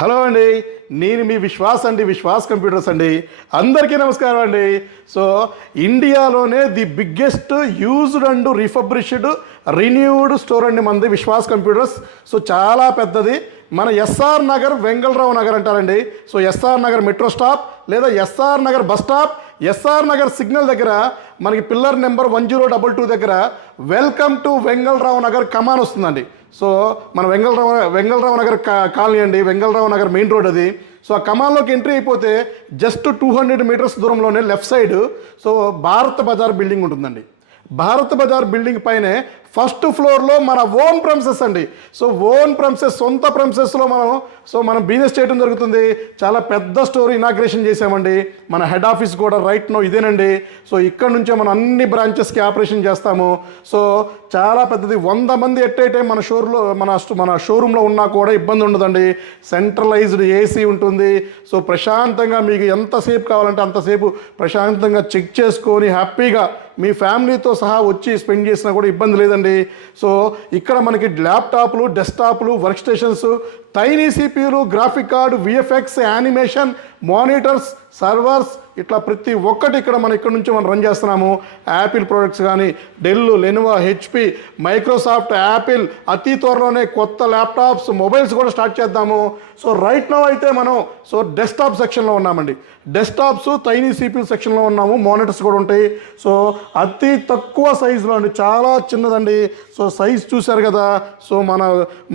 Hello అండి, నేను మీ విశ్వాస్ అండి, విశ్వాస్ కంప్యూటర్స్ అండి. అందరికీ నమస్కారం అండి. సో ఇండియాలోనే the biggest used and refurbished renewed store అండి మనది విశ్వాస్ కంప్యూటర్స్. సో చాలా పెద్దది. మన ఎస్ఆర్ నగర్, వెంగళరావు నగర్ అంటారండి. So SR Nagar metro stop లేదా SR Nagar bus stop, SR Nagar signal దగ్గర మనకి పిల్లర్ నెంబర్ 1022 దగ్గర వెల్కమ్ టు వెంగళరావు నగర్ కమాన్ వస్తుందండి. సో మన వెంగళరావు నగర్ కాలనీ అండి, వెంగళరావు నగర్ మెయిన్ రోడ్ అది. సో ఆ కమాన్లోకి ఎంట్రీ అయిపోతే జస్ట్ 200 మీటర్స్ దూరంలోనే left side so Bharat Bazaar building ఉంటుందండి. భారత్ బజార్ బిల్డింగ్ పైనే ఫస్ట్ ఫ్లోర్లో మన ఓన్ ప్రెమిసెస్ అండి. సో ఓన్ ప్రెమిసెస్, సొంత ప్రెమిసెస్లో మనం బిజినెస్ చేయడం జరుగుతుంది. చాలా పెద్ద స్టోర్ ఇనాగ్రేషన్ చేసామండి. మన హెడ్ ఆఫీస్ కూడా రైట్ నో ఇదేనండి. సో ఇక్కడ నుంచే మనం అన్ని బ్రాంచెస్కి ఆపరేషన్ చేస్తాము. సో చాలా పెద్దది. 100 మంది ఎట్ ఏ టైం మన షోరూంలో ఉన్నా కూడా ఇబ్బంది ఉండదండి. సెంట్రలైజ్డ్ ఏసీ ఉంటుంది. సో ప్రశాంతంగా మీకు ఎంతసేపు కావాలంటే అంతసేపు ప్రశాంతంగా చెక్ చేసుకొని హ్యాపీగా మీ ఫ్యామిలీతో సహా వచ్చి స్పెండ్ చేసినా కూడా ఇబ్బంది లేదండి. సో ఇక్కడ మనకి ల్యాప్టాప్లు, డెస్క్టాప్లు, వర్క్ స్టేషన్స్, టైనీ సిపియూలు, graphic card, VFX, animation, monitors, servers, ఇట్లా ప్రతి ఒక్కటి ఇక్కడ నుంచి మనం రన్ చేస్తున్నాము. యాపిల్ ప్రోడక్ట్స్ కానీ, Dell, Lenovo, HP, Microsoft, Apple, అతి త్వరలోనే కొత్త ల్యాప్టాప్స్, మొబైల్స్ కూడా స్టార్ట్ చేద్దాము. సో రైట్ నౌ అయితే మనం డెస్క్టాప్ సెక్షన్లో ఉన్నామండి. డెస్క్టాప్స్, టైనీ సిపియూ సెక్షన్లో ఉన్నాము. మానిటర్స్ కూడా ఉంటాయి. సో అతి తక్కువ సైజులో అండి, చాలా చిన్నదండి. సో సైజ్ చూశారు కదా. సో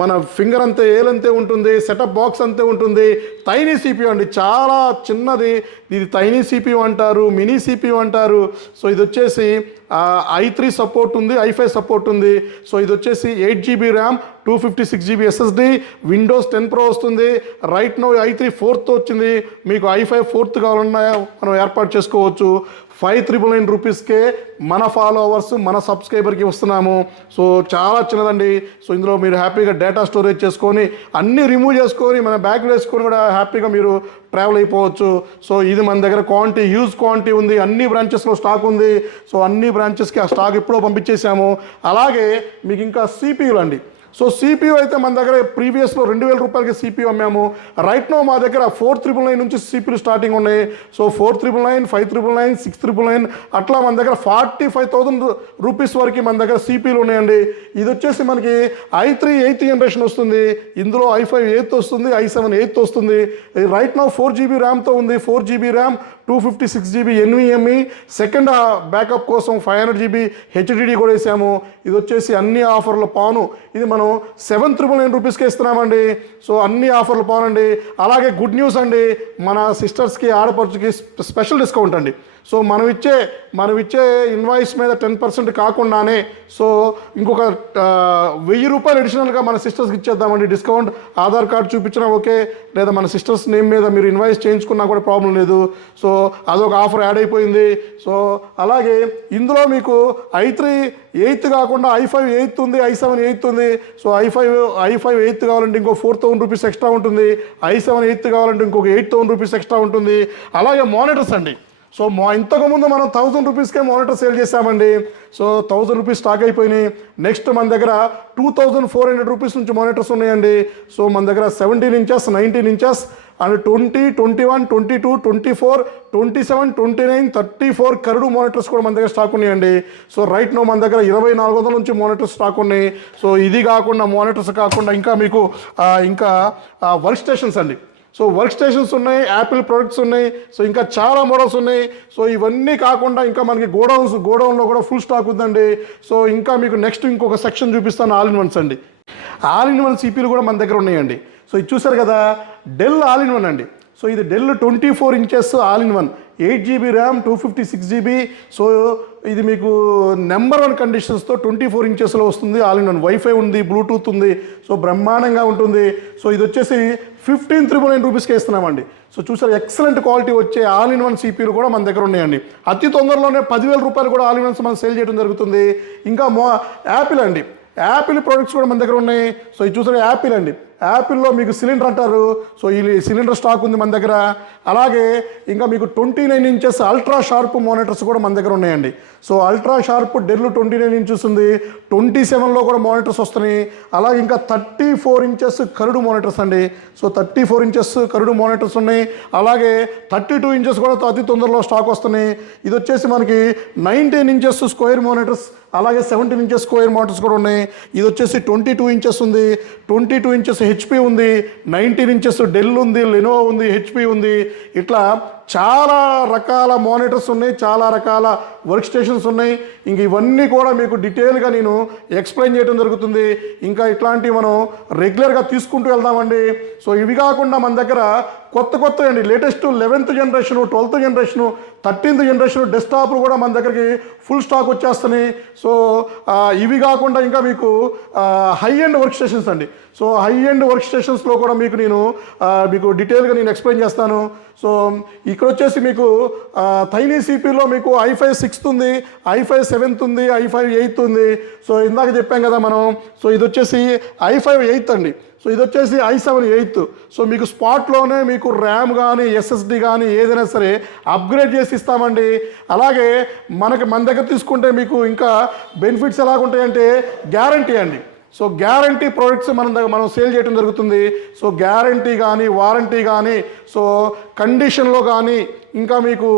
మన ఫింగర్ అంతే, ఏలంతే ఉంటుంది. సెటప్ బాక్స్ అంతే ఉంటుంది. టైనీ సిపియూ అండి, చాలా చిన్నది. ఇది టైనీ సిపియూ అంటారు, మినీ సిపియూ అంటారు. సో ఇది వచ్చేసి i3 సపోర్ట్ ఉంది, i5 సపోర్ట్ ఉంది. సో ఇది వచ్చేసి 8 GB RAM, 256 GB SSD, Windows 10 Pro వస్తుంది. రైట్ నో i3 4th వచ్చింది. మీకు i5 4th కావాలన్నా మనం ఏర్పాటు చేసుకోవచ్చు. 599 రూపీస్కే మన ఫాలోవర్స్, మన సబ్స్క్రైబర్కి వస్తున్నాము. సో చాలా చిన్నదండి. సో ఇందులో మీరు హ్యాపీగా డేటా స్టోరేజ్ చేసుకొని అన్నీ రిమూవ్ చేసుకొని మన బ్యాగ్లో వేసుకొని కూడా హ్యాపీగా మీరు ట్రావెల్ అయిపోవచ్చు. సో ఇది మన దగ్గర యూజ్ క్వాంటిటీ ఉంది. అన్ని బ్రాంచెస్లో స్టాక్ ఉంది. సో అన్ని బ్రాంచెస్కి ఆ స్టాక్ ఎప్పుడో పంపించేసాము. అలాగే మీకు ఇంకా సిపియూలు అండి. సో సిపియూ అయితే మన దగ్గర ప్రీవియస్లో 2000 రూపాయలకి సిపియూ అమ్మాము. రైట్ నో మా దగ్గర 4999 నుంచి సిపియూలు స్టార్టింగ్ ఉన్నాయి. సో 4999, 5999, 6999 అట్లా మన దగ్గర 45,000 రూపీస్ వరకు మన దగ్గర సిపియూలు ఉన్నాయండి. ఇది వచ్చేసి మనకి i3 8th జనరేషన్ వస్తుంది. ఇందులో i5 8th వస్తుంది, i7 8th వస్తుంది. రైట్ నో 4 GB ర్యామ్తో ఉంది. 4 GB RAM, 256 GB NVMe, second backup కోసం 500 GB HDD కూడా వేసాము. ఇది వచ్చేసి అన్ని ఆఫర్లు పాను. ఇది మనం 799 రూపీస్కే ఇస్తున్నామండి. సో అన్ని ఆఫర్లు పానండి. అలాగే గుడ్ న్యూస్ అండి, మన సిస్టర్స్కి, ఆడపడుచుకి స్పెషల్ డిస్కౌంట్ అండి. సో మనం ఇచ్చే ఇన్వాయిస్ మీద 10% కాకుండానే సో ఇంకొక 1000 రూపాయలు అడిషనల్గా మన సిస్టర్స్కి ఇచ్చేద్దామండి డిస్కౌంట్. ఆధార్ కార్డు చూపించినా ఓకే, లేదా మన సిస్టర్స్ నేమ్ మీద మీరు ఇన్వాయిస్ చేయించుకున్నా కూడా ప్రాబ్లం లేదు. సో అదొక ఆఫర్ యాడ్ అయిపోయింది. సో అలాగే ఇందులో మీకు i3 8th కాకుండా i5 8th ఉంది, i7 8th ఉంది. సో i5 8th కావాలంటే ఇంకో 4000 రూపీస్ ఎక్స్ట్రా ఉంటుంది. i7 8th కావాలంటే ఇంకొక 8000 రూపీస్ ఎక్స్ట్రా ఉంటుంది. అలాగే మానిటర్స్ అండి. సో ఇంతకుముందు మనం 1000 రూపీస్కే మానిటర్ సేల్ చేసామండి. సో 1000 రూపీస్ స్టాక్ అయిపోయినాయి. నెక్స్ట్ మన దగ్గర 2400 రూపీస్ నుంచి మానిటర్స్ ఉన్నాయండి. సో మన దగ్గర 17 ఇంచెస్, 19 ఇంచెస్ అండ్ 20, 21, 22, 24, 27, 29, 34 కరుడు మానిటర్స్ కూడా మన దగ్గర స్టాక్ ఉన్నాయండి. సో రైట్ నో మన దగ్గర 2400 నుంచి మానిటర్స్ స్టాక్ ఉన్నాయి. సో ఇది కాకుండా మానిటర్స్ కాకుండా ఇంకా మీకు ఇంకా వర్క్ స్టేషన్స్ అండి. సో వర్క్ స్టేషన్స్ ఉన్నాయి, యాపిల్ ప్రొడక్ట్స్ ఉన్నాయి. సో ఇంకా చాలా మోడల్స్ ఉన్నాయి. సో ఇవన్నీ కాకుండా ఇంకా మనకి గోడౌన్లో కూడా ఫుల్ స్టాక్ ఉందండి. సో ఇంకా మీకు నెక్స్ట్ ఇంకొక సెక్షన్ చూపిస్తాను, ఆల్ ఇన్ వన్స్ అండి. ఆల్ ఇన్ వన్ సిపిలు కూడా మన దగ్గర ఉన్నాయండి. సో ఇది చూసారు కదా, డెల్ ఆల్ ఇన్ వన్ అండి. సో ఇది Dell 24 inches all in one, 8 GB RAM, 256 GB. So ఇది మీకు నెంబర్ 1 కండిషన్స్తో 24 ఇంచెస్లో వస్తుంది. ఆల్ ఇన్ వన్ వైఫై ఉంది, బ్లూటూత్ ఉంది. సో బ్రహ్మాండంగా ఉంటుంది. సో ఇది వచ్చేసి 1599 రూపీస్కే ఇస్తున్నామండి. సో చూసారు, ఎక్సలెంట్ క్వాలిటీ వచ్చే ఆల్ ఇన్ వన్ సిపియూలు కూడా మన దగ్గర ఉన్నాయండి. అతి తొందరలోనే 10,000 రూపాయలు కూడా ఆల్ ఇన్ వన్స్ మనం సేల్ చేయడం జరుగుతుంది. ఇంకా యాపిల్ అండి, యాపిల్ ప్రోడక్ట్స్ కూడా మన దగ్గర ఉన్నాయి. సో ఇది చూసారు, యాపిల్ అండి యాపిల్లో మీకు సిలిండర్ అంటారు. సో ఈ సిలిండర్ స్టాక్ ఉంది మన దగ్గర. అలాగే ఇంకా మీకు 29 ఇంచెస్ అల్ట్రా షార్ప్ మానిటర్స్ కూడా మన దగ్గర ఉన్నాయండి. So ultra sharp Dell 29 inches ఉంది, 27లో కూడా మానిటర్స్ వస్తున్నాయి. అలాగే ఇంకా 34 ఇంచెస్ కరుడు మానిటర్స్ అండి. సో 34 ఇంచెస్ కరుడు మానిటర్స్ ఉన్నాయి. అలాగే 32 ఇంచెస్ కూడా అతి తొందరలో స్టాక్ వస్తున్నాయి. ఇది వచ్చేసి మనకి 19 ఇంచెస్ స్క్వేర్ మానిటర్స్, అలాగే 17 ఇంచెస్ స్క్వేర్ మానిటర్స్ కూడా ఉన్నాయి. ఇది వచ్చేసి 22 ఇంచెస్ ఉంది, 22 ఇంచెస్ హెచ్పి ఉంది, 19 ఇంచెస్ డెల్ ఉంది, లెనోవో ఉంది, హెచ్పి ఉంది. ఇట్లా చాలా రకాల మానిటర్స్ ఉన్నాయి, చాలా రకాల వర్క్ స్టేషన్స్ ఉన్నాయి. ఇంక ఇవన్నీ కూడా మీకు డీటెయిల్గా నేను ఎక్స్ప్లెయిన్ చేయడం జరుగుతుంది. ఇంకా ఇట్లాంటివి మనం రెగ్యులర్గా తీసుకుంటూ వెళ్దామండి. సో ఇవి కాకుండా మన దగ్గర కొత్త అండి, latest 11th generation, 12th generation, 13th generation డెస్క్టాప్లు కూడా మన దగ్గరికి ఫుల్ స్టాక్ వచ్చేస్తున్నాయి. సో ఇవి కాకుండా ఇంకా మీకు హై ఎండ్ వర్క్ స్టేషన్స్ అండి. సో హై ఎండ్ వర్క్ స్టేషన్స్లో కూడా మీకు డీటెయిల్గా నేను ఎక్స్ప్లెయిన్ చేస్తాను. సో ఇక్కడ వచ్చేసి మీకు థైనీ సిపిలో మీకు i5 6th ఉంది, i5 7th ఉంది, i5 8th ఉంది. సో ఇందాక చెప్పాం కదా మనం. సో ఇది వచ్చేసి i5 8th అండి. సో ఇది వచ్చేసి i7 8th. సో మీకు స్పాట్లోనే మీకు ర్యామ్ కానీ ఎస్ఎస్డి కానీ ఏదైనా సరే అప్గ్రేడ్ చేసి ఇస్తామండి. అలాగే మన దగ్గర తీసుకుంటే మీకు ఇంకా బెనిఫిట్స్ ఎలాగుంటాయంటే గ్యారంటీ అండి. సో గ్యారంటీ ప్రోడక్ట్స్ మనం సేల్ చేయడం జరుగుతుంది. సో గ్యారంటీ కానీ వారంటీ కానీ, సో కండిషన్లో కానీ, ఇంకా మీకు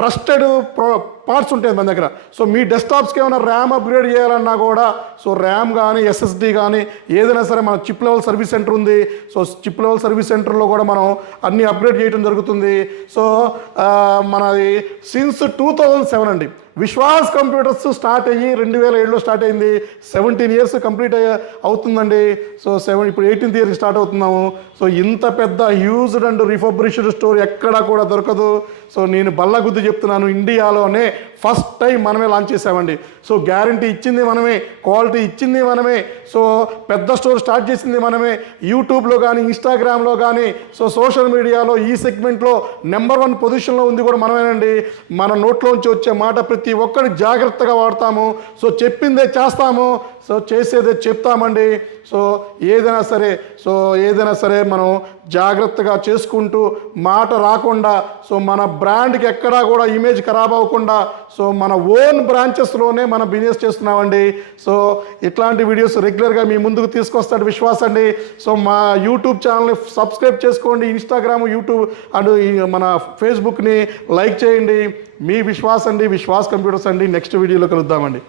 ట్రస్టెడ్ పార్ట్స్ ఉంటాయి మన దగ్గర. సో మీ డెస్క్టాప్స్కి ఏమైనా ర్యామ్ అప్గ్రేడ్ చేయాలన్నా కూడా, సో ర్యామ్ కానీ ఎస్ఎస్డి కానీ ఏదైనా సరే మన చిప్ లెవెల్ సర్వీస్ సెంటర్ ఉంది. సో చిప్ లెవెల్ సర్వీస్ సెంటర్లో కూడా మనం అన్నీ అప్గ్రేడ్ చేయడం జరుగుతుంది. సో మనది సిన్స్ 2007 అండి. విశ్వాస్ కంప్యూటర్స్ స్టార్ట్ అయ్యి 2007లో స్టార్ట్ అయింది. 17 ఇయర్స్ కంప్లీట్ అవుతుందండి. సో ఇప్పుడు 18th ఇయర్కి స్టార్ట్ అవుతున్నాము. సో ఇంత పెద్ద యూజ్డ్ అండ్ రిఫర్బిష్డ్ స్టోర్ ఎక్కడా కూడా దొరకదు. సో నేను బల్లగుద్ది చెప్తున్నాను, ఇండియాలోనే ఫస్ట్ టైం మనమే లాంచ్ చేసామండి. సో గ్యారంటీ ఇచ్చింది మనమే, క్వాలిటీ ఇచ్చింది మనమే. సో పెద్ద స్టోర్ స్టార్ట్ చేసింది మనమే. యూట్యూబ్లో కానీ, ఇన్స్టాగ్రామ్లో కానీ, సో సోషల్ మీడియాలో ఈ సెగ్మెంట్లో నెంబర్ 1 పొజిషన్లో ఉంది కూడా మనమేనండి. మన నోట్లోంచి వచ్చే మాట ప్రతి ఒక్కరి జాగ్రత్తగా వాడతాము. సో చెప్పిందే చేస్తాము, సో చేసేదే చెప్తామండి. సో ఏదైనా సరే మనం జాగ్రత్తగా చేసుకుంటూ మాట రాకుండా, సో మన బ్రాండ్కి ఎక్కడా కూడా ఇమేజ్ ఖరాబ్ అవ్వకుండా, సో మన ఓన్ బ్రాంచెస్లోనే మనం బిజినెస్ చేస్తున్నామండి. సో ఇట్లాంటి వీడియోస్ రెగ్యులర్గా మీ ముందుకు తీసుకొస్తాడు విశ్వాస్ అండి. సో మా యూట్యూబ్ ఛానల్ని సబ్స్క్రైబ్ చేసుకోండి, ఇన్స్టాగ్రామ్, యూట్యూబ్ అండ్ మన ఫేస్బుక్ని లైక్ చేయండి. మీ విశ్వాస్ అండి, విశ్వాస్ కంప్యూటర్స్ అండి. నెక్స్ట్ వీడియోలో కలుద్దామండి.